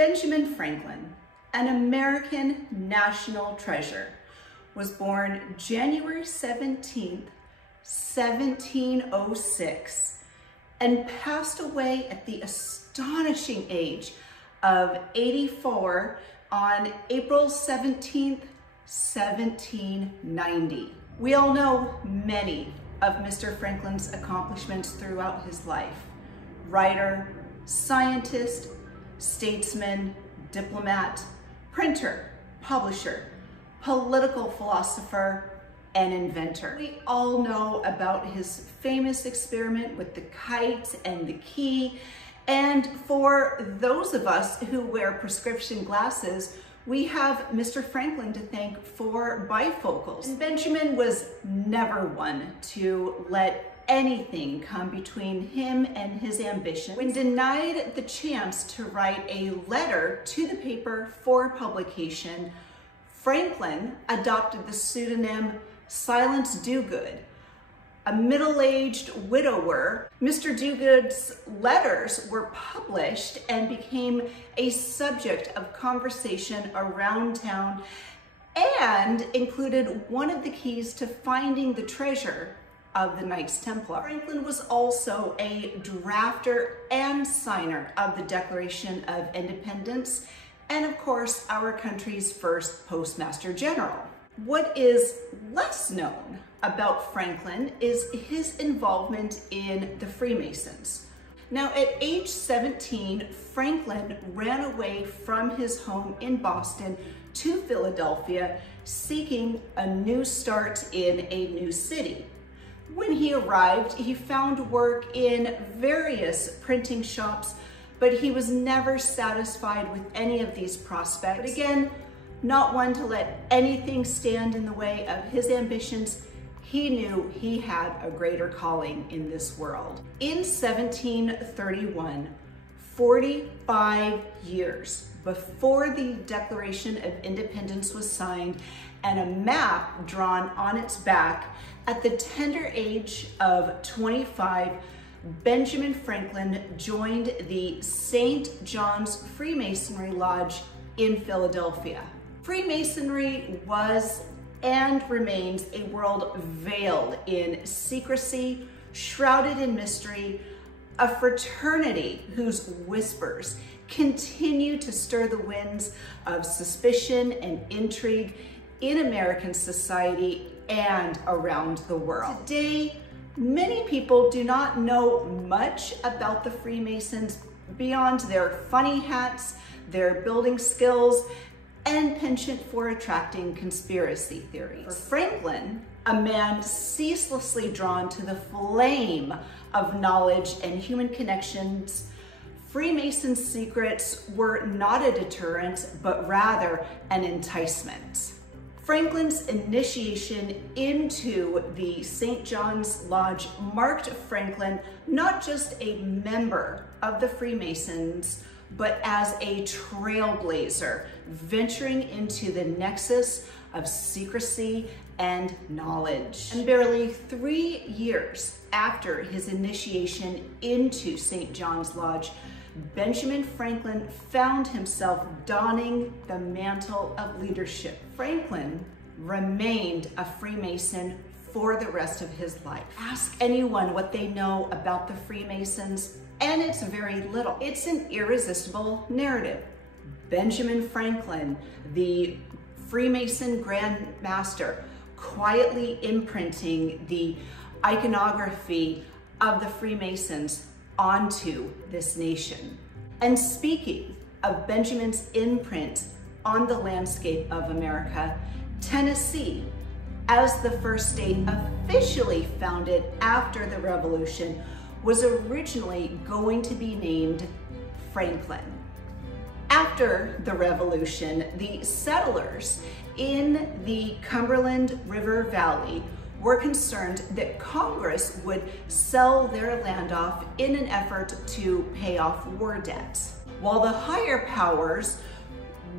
Benjamin Franklin, an American national treasure, was born January 17th, 1706, and passed away at the astonishing age of 84 on April 17th, 1790. We all know many of Mr. Franklin's accomplishments throughout his life: writer, scientist, statesman, diplomat, printer, publisher, political philosopher, and inventor. We all know about his famous experiment with the kite and the key, and for those of us who wear prescription glasses, we have Mr. Franklin to thank for bifocals. And Benjamin was never one to let anything come between him and his ambition. When denied the chance to write a letter to the paper for publication, Franklin adopted the pseudonym Silence Dogood. A middle-aged widower, Mr. Dogood's letters were published and became a subject of conversation around town and included one of the keys to finding the treasure of the Knights Templar. Franklin was also a drafter and signer of the Declaration of Independence, and of course, our country's first postmaster general. What is less known about Franklin is his involvement in the Freemasons. Now, at age 17, Franklin ran away from his home in Boston to Philadelphia, seeking a new start in a new city. When he arrived, he found work in various printing shops, but he was never satisfied with any of these prospects. But again, not one to let anything stand in the way of his ambitions, he knew he had a greater calling in this world. In 1731, 45 years before the Declaration of Independence was signed and a map drawn on its back, at the tender age of 25, Benjamin Franklin joined the St. John's Freemasonry Lodge in Philadelphia. Freemasonry was and remains a world veiled in secrecy, shrouded in mystery, a fraternity whose whispers continue to stir the winds of suspicion and intrigue in American society and around the world. Today, many people do not know much about the Freemasons beyond their funny hats, their building skills, and penchant for attracting conspiracy theories. For Franklin, a man ceaselessly drawn to the flame of knowledge and human connections, Freemason secrets were not a deterrent, but rather an enticement. Franklin's initiation into the St. John's Lodge marked Franklin not just a member of the Freemasons, but as a trailblazer, venturing into the nexus of secrecy and knowledge. And barely 3 years after his initiation into St. John's Lodge, Benjamin Franklin found himself donning the mantle of leadership. Franklin remained a Freemason for the rest of his life. Ask anyone what they know about the Freemasons, and it's very little. It's an irresistible narrative. Benjamin Franklin, the Freemason Grand Master, quietly imprinting the iconography of the Freemasons onto this nation. And speaking of Benjamin's imprint on the landscape of America, Tennessee, as the first state officially founded after the Revolution, was originally going to be named Franklin. After the Revolution, the settlers in the Cumberland River Valley were concerned that Congress would sell their land off in an effort to pay off war debts. While the higher powers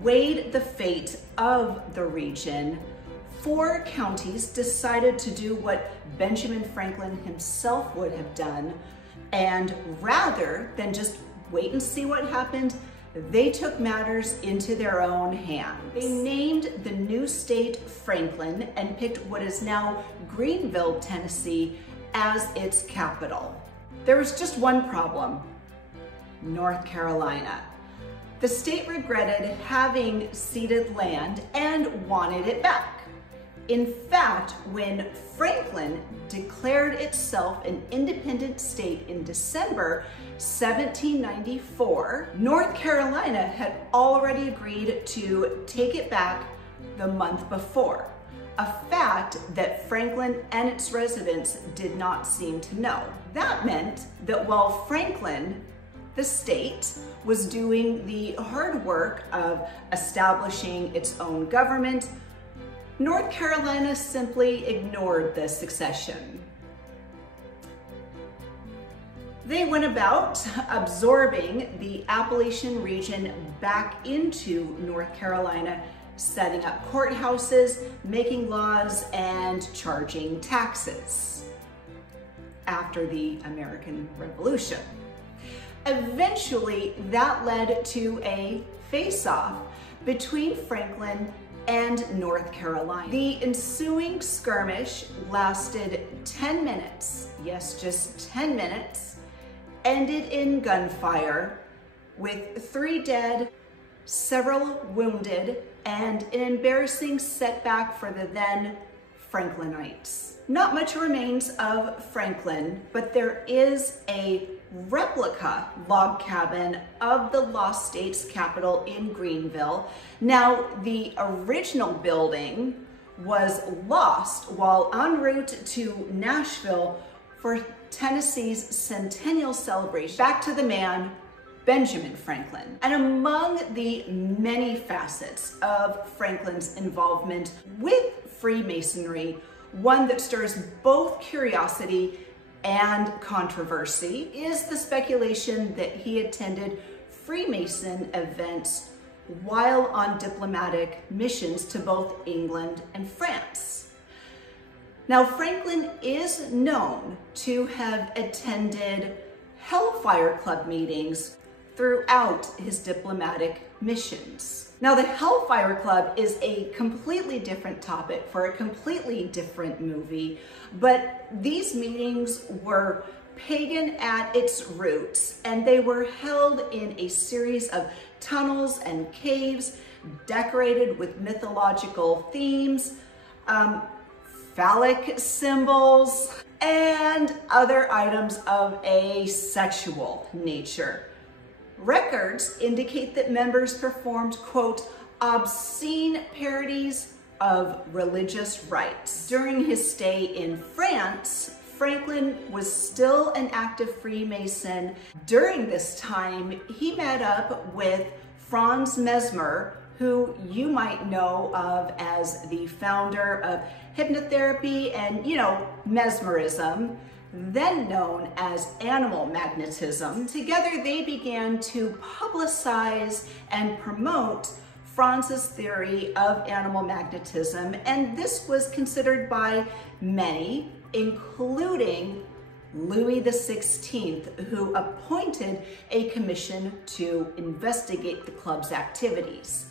weighed the fate of the region, 4 counties decided to do what Benjamin Franklin himself would have done, and rather than just wait and see what happened, they took matters into their own hands. They named the new state Franklin and picked what is now Greenville, Tennessee, as its capital. There was just one problem: North Carolina. The state regretted having ceded land and wanted it back. In fact, when Franklin declared itself an independent state in December 1794, North Carolina had already agreed to take it back the month before, a fact that Franklin and its residents did not seem to know. That meant that while Franklin, the state, was doing the hard work of establishing its own government, North Carolina simply ignored the succession. They went about absorbing the Appalachian region back into North Carolina, setting up courthouses, making laws, and charging taxes after the American Revolution. Eventually, that led to a face-off between Franklin and North Carolina. The ensuing skirmish lasted 10 minutes, yes, just 10 minutes, ended in gunfire with 3 dead, several wounded, and an embarrassing setback for the then Franklinites. Not much remains of Franklin, but there is a replica log cabin of the lost state's capital in Greenville. Now, the original building was lost while en route to Nashville for Tennessee's centennial celebration. Back to the man, Benjamin Franklin. And among the many facets of Franklin's involvement with Freemasonry, one that stirs both curiosity and controversy is the speculation that he attended Freemason events while on diplomatic missions to both England and France. Now, Franklin is known to have attended Hellfire Club meetings throughout his diplomatic missions. Now, the Hellfire Club is a completely different topic for a completely different movie, but these meetings were pagan at its roots, and they were held in a series of tunnels and caves decorated with mythological themes, phallic symbols, and other items of a sexual nature. Records indicate that members performed, quote, obscene parodies of religious rites. During his stay in France, Franklin was still an active Freemason. During this time, he met up with Franz Mesmer, who you might know of as the founder of hypnotherapy and, mesmerism, then known as animal magnetism. Together, they began to publicize and promote Franz's theory of animal magnetism, and this was considered by many, including Louis XVI, who appointed a commission to investigate the club's activities.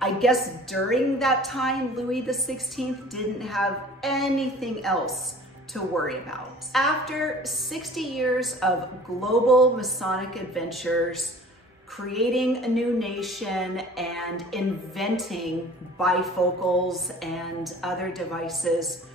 I guess during that time, Louis XVI didn't have anything else to worry about. After 60 years of global Masonic adventures, creating a new nation and inventing bifocals and other devices,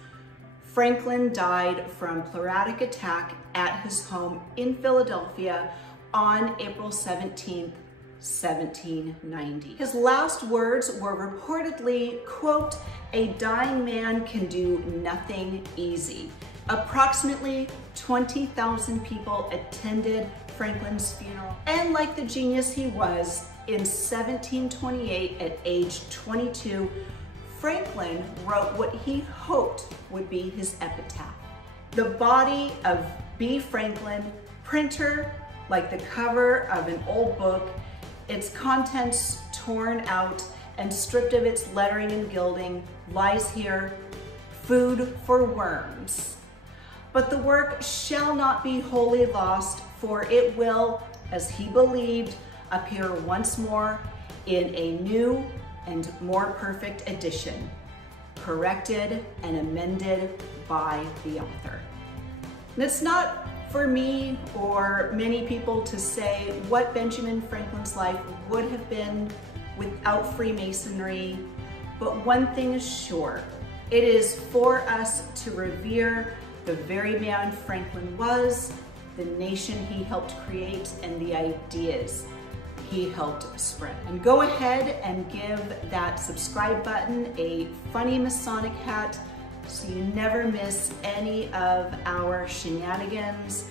Franklin died from pleuratic attack at his home in Philadelphia on April 17th, 1790. His last words were reportedly, quote, "A dying man can do nothing easy." Approximately 20,000 people attended Franklin's funeral. And like the genius he was, in 1728, at age 22, Franklin wrote what he hoped would be his epitaph. The body of B. Franklin, printer like the cover of an old book, its contents torn out and stripped of its lettering and gilding, lies here, food for worms. But the work shall not be wholly lost, for it will, as he believed, appear once more in a new and more perfect edition, corrected and amended by the author. And it's not for me or many people to say what Benjamin Franklin's life would have been without Freemasonry, but one thing is sure, it is for us to revere the very man Franklin was, the nation he helped create, and the ideas he helped spread. And go ahead and give that subscribe button a funny Masonic hat so you never miss any of our shenanigans.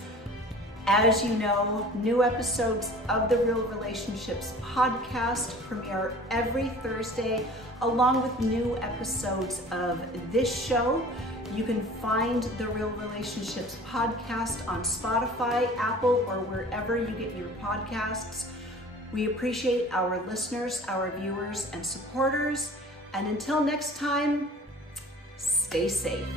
As you know, new episodes of the Real Relationships podcast premiere every Thursday, along with new episodes of this show. You can find the Real Relationships podcast on Spotify, Apple, or wherever you get your podcasts. We appreciate our listeners, our viewers, and supporters. And until next time, stay safe.